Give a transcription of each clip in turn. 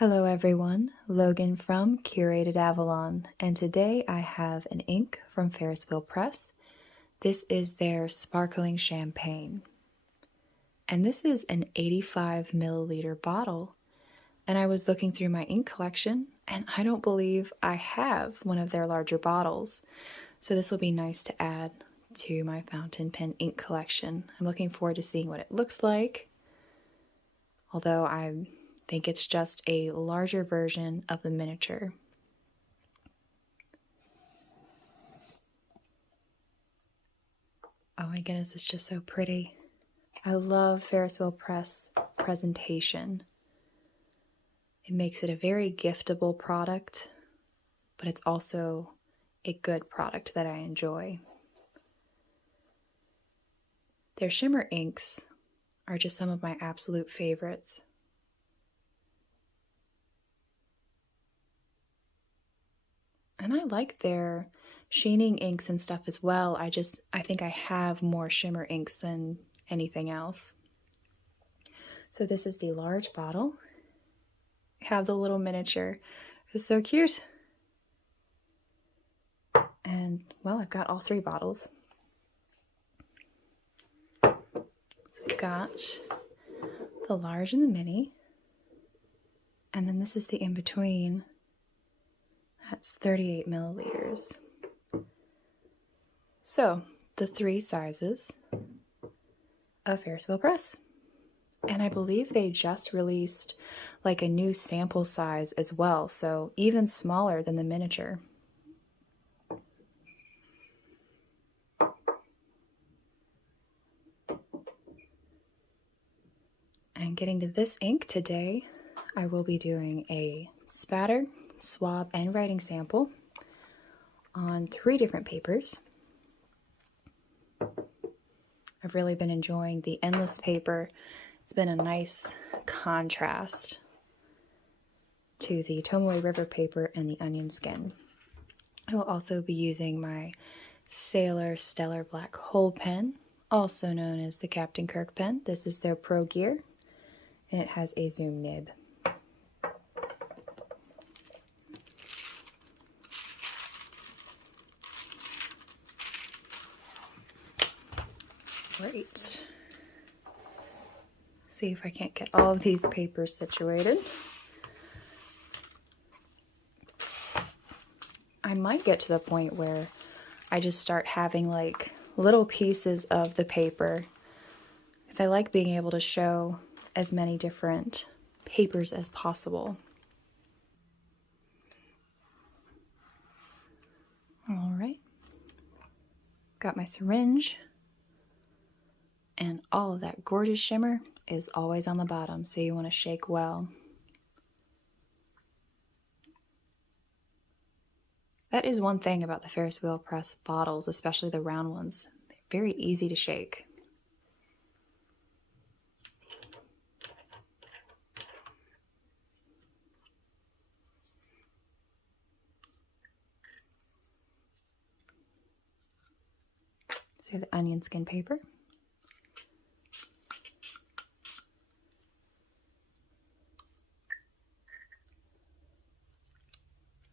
Hello everyone, Logan from Curated Avalon, and today I have an ink from Ferris Press. This is their Sparkling Champagne. And this is an 85 milliliter bottle. And I was looking through my ink collection, and I don't believe I have one of their larger bottles. So this will be nice to add to my fountain pen ink collection. I'm looking forward to seeing what it looks like, although I think it's just a larger version of the miniature. Oh my goodness, it's just so pretty. I love Ferris Press presentation. It makes it a very giftable product, but it's also a good product that I enjoy. Their shimmer inks are just some of my absolute favorites. And I like their sheening inks and stuff as well. I think I have more shimmer inks than anything else. So this is the large bottle. I have the little miniature. It's so cute. And well, I've got all three bottles. So we've got the large and the mini. And then this is the in-between. That's 38 milliliters. So, the three sizes of Ferris Press. And I believe they just released like a new sample size as well, so even smaller than the miniature. And getting to this ink today, I will be doing a spatter, swab, and writing sample on 3 different papers. I've really been enjoying the endless paper. It's been a nice contrast to the Tomoe River Paper and the onion skin. I will also be using my Sailor Stellar Black Hole pen, also known as the Captain Kirk pen. This is their Pro Gear, and it has a zoom nib. Great. See if I can't get all of these papers situated. I might get to the point where I just start having like little pieces of the paper, because I like being able to show as many different papers as possible. All right. Got my syringe. And all of that gorgeous shimmer is always on the bottom, so you want to shake well. That is one thing about the Ferris Press bottles, especially the round ones. They're very easy to shake. So the onion skin paper.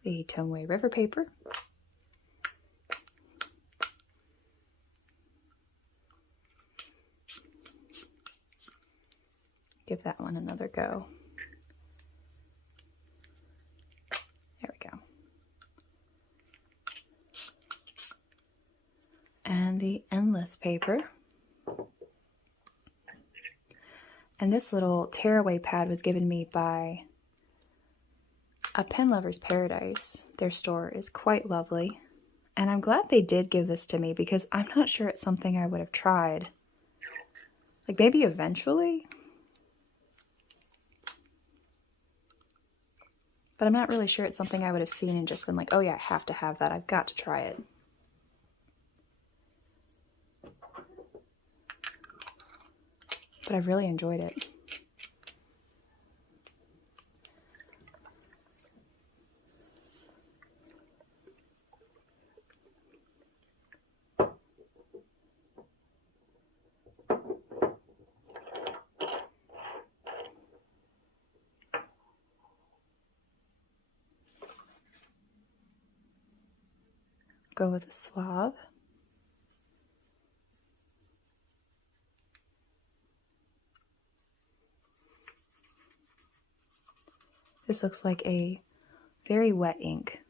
The Tomoe River Paper. Give that one another go. There we go. And the endless paper. And this little tearaway pad was given me by A Pen Lover's Paradise. Their store is quite lovely, and I'm glad they did give this to me, because I'm not sure it's something I would have tried. Like maybe eventually, but I'm not really sure it's something I would have seen and just been like, oh yeah, I have to have that. I've got to try it. But I've really enjoyed it. go with a swab. This looks like a very wet ink.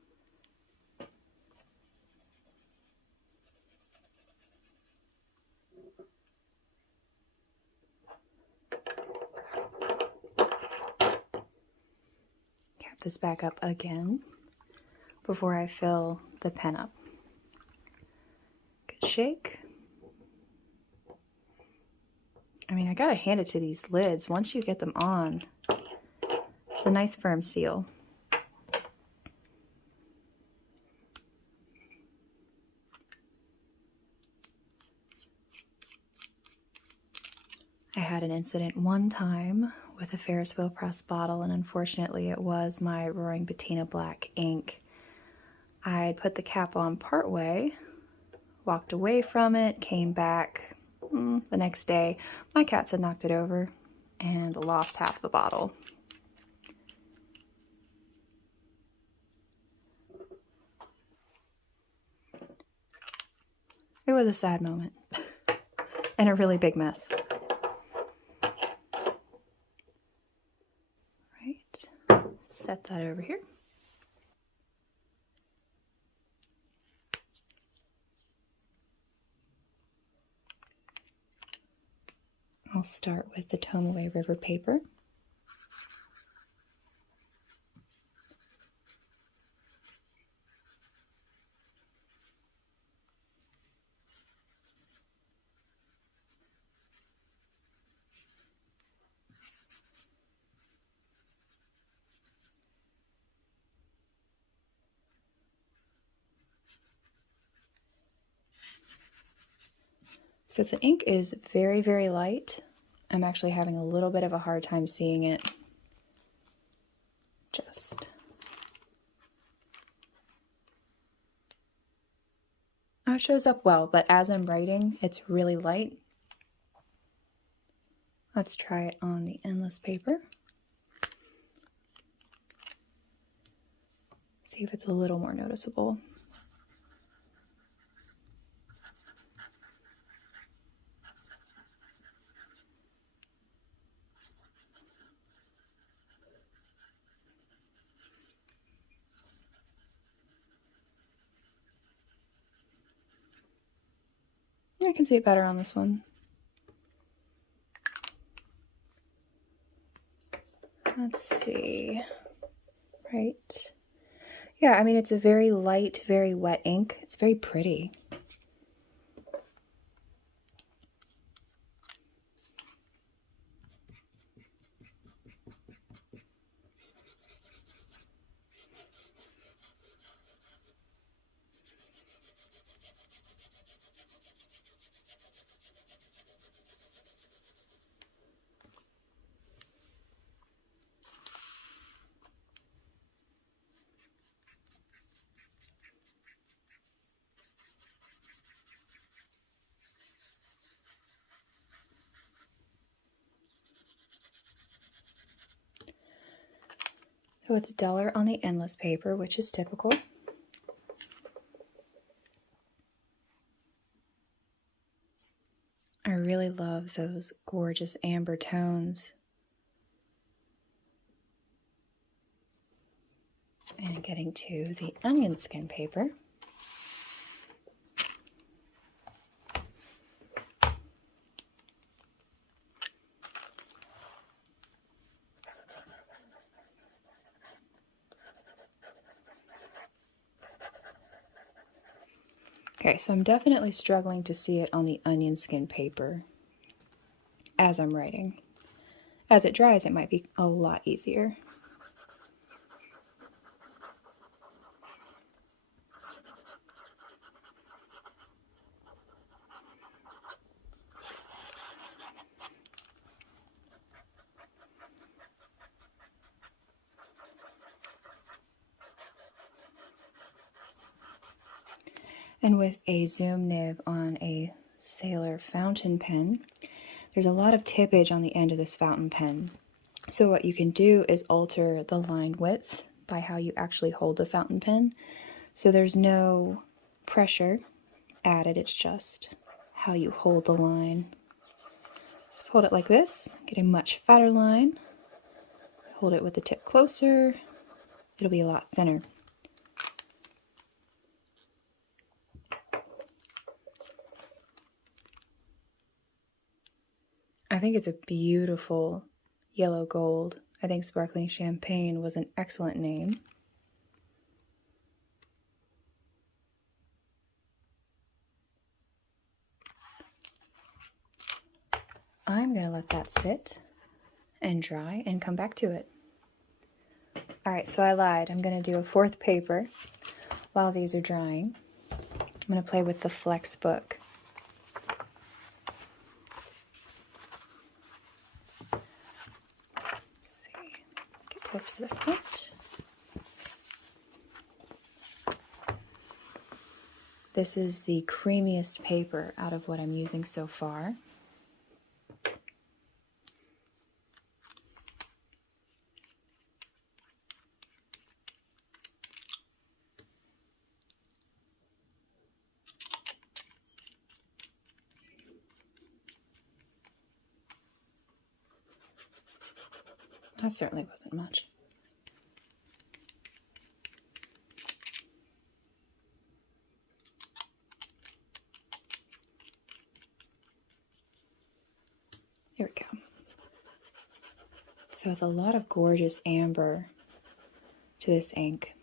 Cap this back up again before I fill the pen up. Good shake. I mean, I gotta hand it to these lids. Once you get them on, it's a nice firm seal. I had an incident one time with a Ferris wheel press bottle, and unfortunately it was my Roaring Patina Black ink. I put the cap on partway, walked away from it, came back the next day. My cats had knocked it over and lost half the bottle. It was a sad moment and a really big mess. Right, set that over here. I'll start with the Tomoe River Paper. So the ink is very, very light. I'm actually having a little bit of a hard time seeing it. Oh, it shows up well, but as I'm writing, it's really light. Let's try it on the endless paper. See if it's a little more noticeable. I can see it better on this one. Let's see. Right. Yeah, I mean, it's a very light, very wet ink. It's very pretty. So it's duller on the endless paper, which is typical. I really love those gorgeous amber tones. And getting to the onion skin paper. Okay, so I'm definitely struggling to see it on the onion skin paper as I'm writing. As it dries, it might be a lot easier. And with a zoom nib on a Sailor fountain pen, there's a lot of tippage on the end of this fountain pen. So what you can do is alter the line width by how you actually hold the fountain pen. So there's no pressure added, it's just how you hold the line. So hold it like this, get a much fatter line. Hold it with the tip closer, it'll be a lot thinner. I think it's a beautiful yellow gold. I think Sparkling Champagne was an excellent name. I'm going to let that sit and dry and come back to it. Alright, so I lied. I'm going to do a fourth paper while these are drying. I'm going to play with the Flex book. Let's see. Get close for the front. This is the creamiest paper out of what I'm using so far. That certainly wasn't much. Here we go. So it's a lot of gorgeous amber to this ink.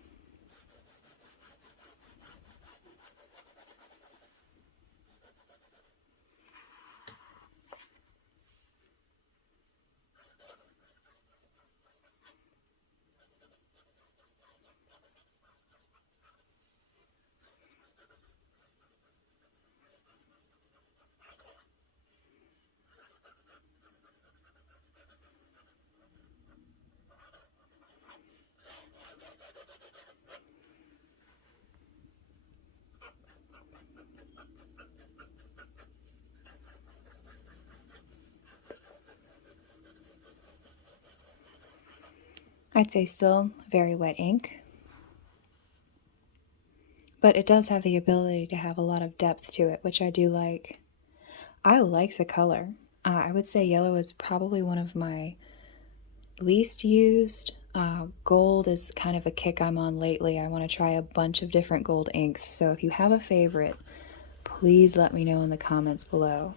I'd say still very wet ink, but it does have the ability to have a lot of depth to it, which I do like. I like the color. I would say yellow is probably one of my least used. Gold is kind of a kick I'm on lately. I want to try a bunch of different gold inks, so if you have a favorite, please let me know in the comments below.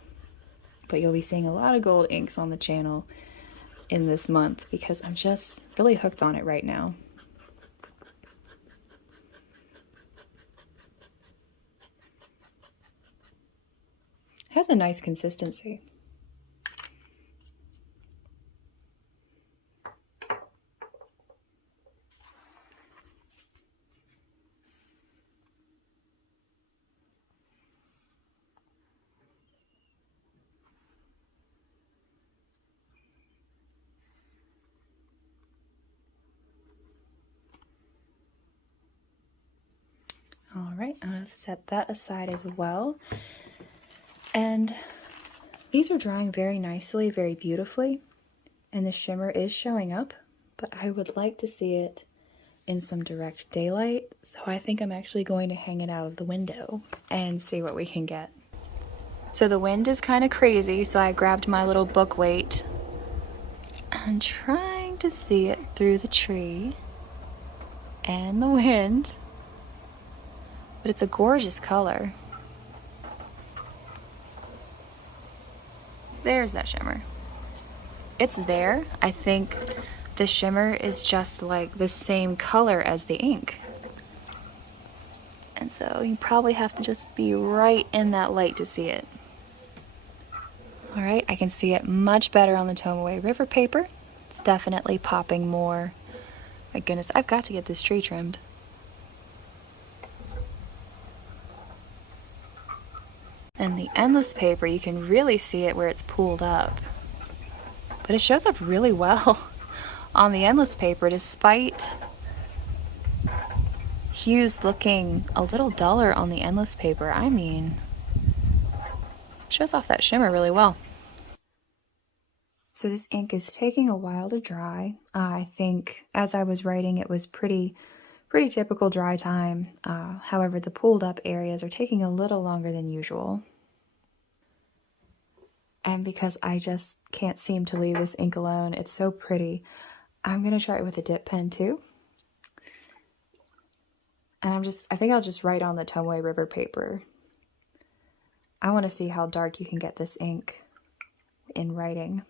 But you'll be seeing a lot of gold inks on the channel in this month because I'm just really hooked on it right now. It has a nice consistency. All right, I'm going to set that aside as well. And these are drying very nicely, very beautifully, and the shimmer is showing up, but I would like to see it in some direct daylight, so I think I'm actually going to hang it out of the window and see what we can get. So the wind is kind of crazy, so I grabbed my little book weight. I'm trying to see it through the tree and the wind. But it's a gorgeous color. There's that shimmer. It's there. I think the shimmer is just like the same color as the ink. And so you probably have to just be right in that light to see it. All right, I can see it much better on the Tomoe River Paper. It's definitely popping more. My goodness, I've got to get this tree trimmed. And the Endless Paper, you can really see it where it's pooled up. But it shows up really well on the Endless Paper, despite hues looking a little duller on the Endless Paper. I mean, shows off that shimmer really well. So this ink is taking a while to dry. I think as I was writing, it was pretty pretty typical dry time. However, the pulled up areas are taking a little longer than usual. And because I just can't seem to leave this ink alone, it's so pretty, I'm going to try it with a dip pen too. And I think I'll just write on the Tomoe River Paper. I want to see how dark you can get this ink in writing.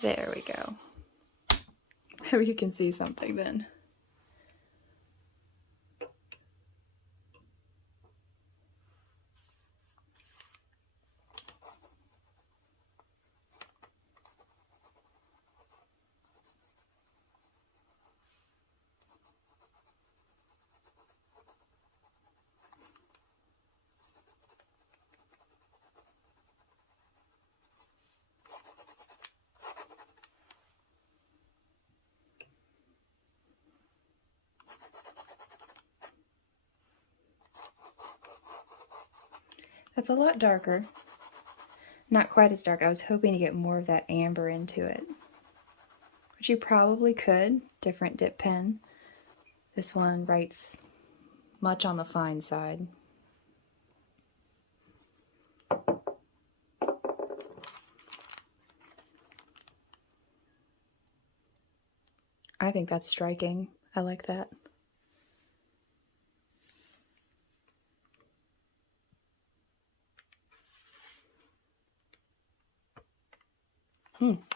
There we go. Maybe you can see something then. That's a lot darker. Not quite as dark. I was hoping to get more of that amber into it. Which you probably could. Different dip pen. This one writes much on the fine side. I think that's striking. I like that.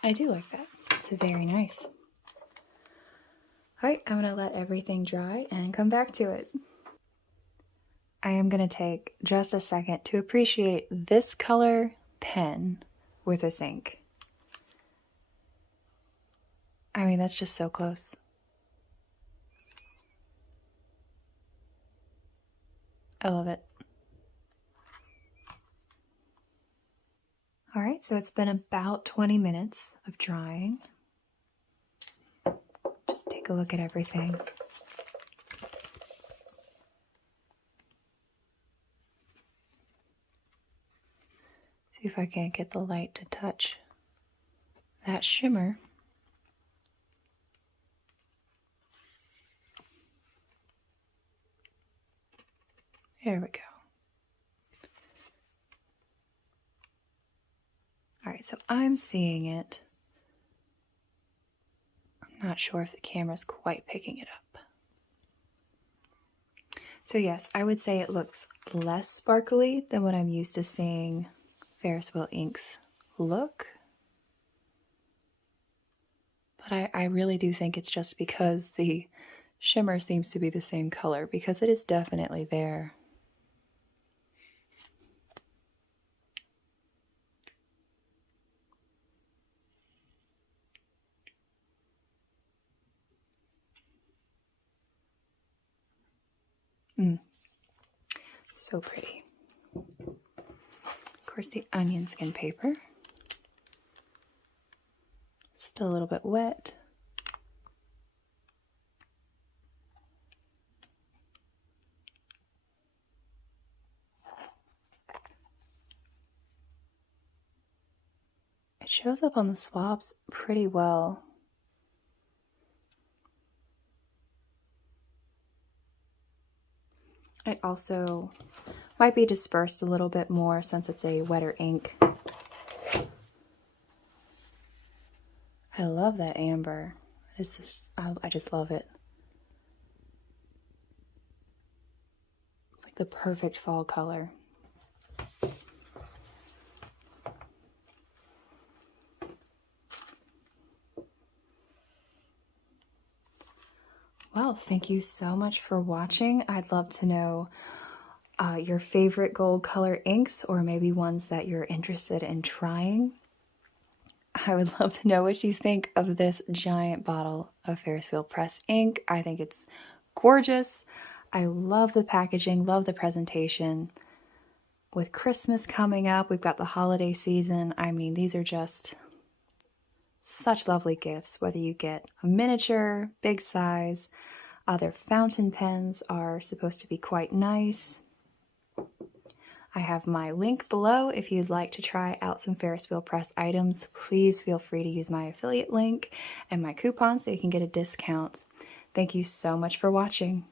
I do like that. It's very nice. Alright, I'm going to let everything dry and come back to it. I am going to take just a second to appreciate this color pen with this ink. I mean, that's just so close. I love it. Alright, so it's been about 20 minutes of drying. Just take a look at everything. See if I can't get the light to touch that shimmer. There we go. Alright, so I'm seeing it. I'm not sure if the camera's quite picking it up. So yes, I would say it looks less sparkly than what I'm used to seeing Ferris wheel inks look. But I really do think it's just because the shimmer seems to be the same color, because it is definitely there. So pretty. Of course, the onion skin paper. Still a little bit wet. It shows up on the swabs pretty well. It also might be dispersed a little bit more since it's a wetter ink. I love that amber. It's just, I just love it. It's like the perfect fall color. Well, thank you so much for watching. I'd love to know your favorite gold color inks, or maybe ones that you're interested in trying. I would love to know what you think of this giant bottle of Ferris wheel press ink. I think it's gorgeous. I love the packaging, love the presentation. With Christmas coming up, we've got the holiday season. I mean, these are just such lovely gifts, whether you get a miniature, big size. Their fountain pens are supposed to be quite nice. I have my link below if you'd like to try out some Ferris wheel press items. Please feel free to use my affiliate link and my coupon so you can get a discount. Thank you so much for watching.